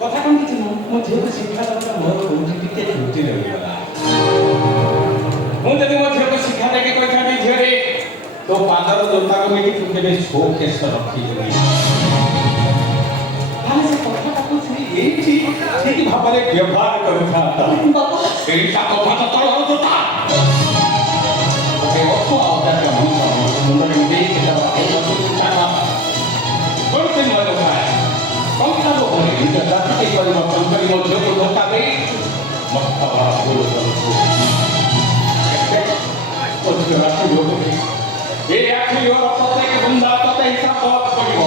କଥା କଣ କିଛି ନୁହଁ ମୋ ଝିଅକୁ ଶିକ୍ଷା ଦେବାଟା ମୋର କୋଉଠି ଟିକେ ତ୍ରୁଟି ରହିଗଲା ମୁଁ ଯଦି ମୋ ଝିଅକୁ ଶିକ୍ଷା ଦେଇକି କହିଥାନ୍ତି ଝିଅରେ ତୋ ପାଦର ଜୋତାକୁ ନେଇକି ତୁ କେବେ ସୋ କେଶ ରଖିବୁନି ତାହେଲେ ସେ କଥାଟାକୁ ସେ ଏଇଠି ଠିକ ଭାବରେ ବ୍ୟବହାର କରିଥାନ୍ତା ଏଇଟା ତ ପାଦ ତଳର ଜୋତା ଗୋଟେ ଅର୍ଥ ଆଉ ତାର ମୁଣ୍ଡରେ ଦେଇକି ଦେବା করতে নয় ভাই সংখ্যার বলে এটা জাতিকে পরিবর্তন করি মধ্যে ধোকা দেই মক্কা ভুল রাখি লোকে এই রাখি ওর প্রত্যেক বন্ধা তাতে হিসাব করিব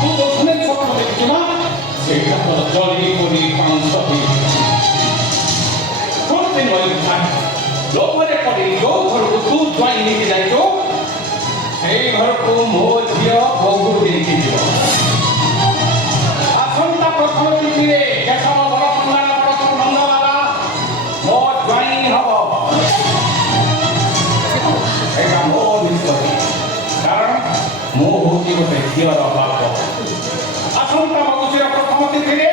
কিন্তু শুনে ছোট দেখছি না সেটা হলো জলি করি পাঁচশি করতে নয় ভাই লোকের পরে जो ঘরକୁ ତୁ ଜ୍ୱାଇଁ ନେଇକି ଯାଇଛୁ ସେଇ ଘରକୁ ମୋ ଝିଅ ବୋହୂ ଦେଇକି ଯିବ ଆସନ୍ତା ପ୍ରଥମ ତିଥିରେ କେଶବ ବଡ଼ ପଣ୍ଡା ବଡ଼ ନନ୍ଦବାଲା ମୋ ଜ୍ୱାଇଁ ହବ ଏଇଟା ମୋ ନିଷ୍ପତ୍ତି କାରଣ ମୁଁ ହେଉଛି ଗୋଟେ ଝିଅର ବାପ ଆସନ୍ତା ମଗୁଶିର ପ୍ରଥମ ତିଥିରେ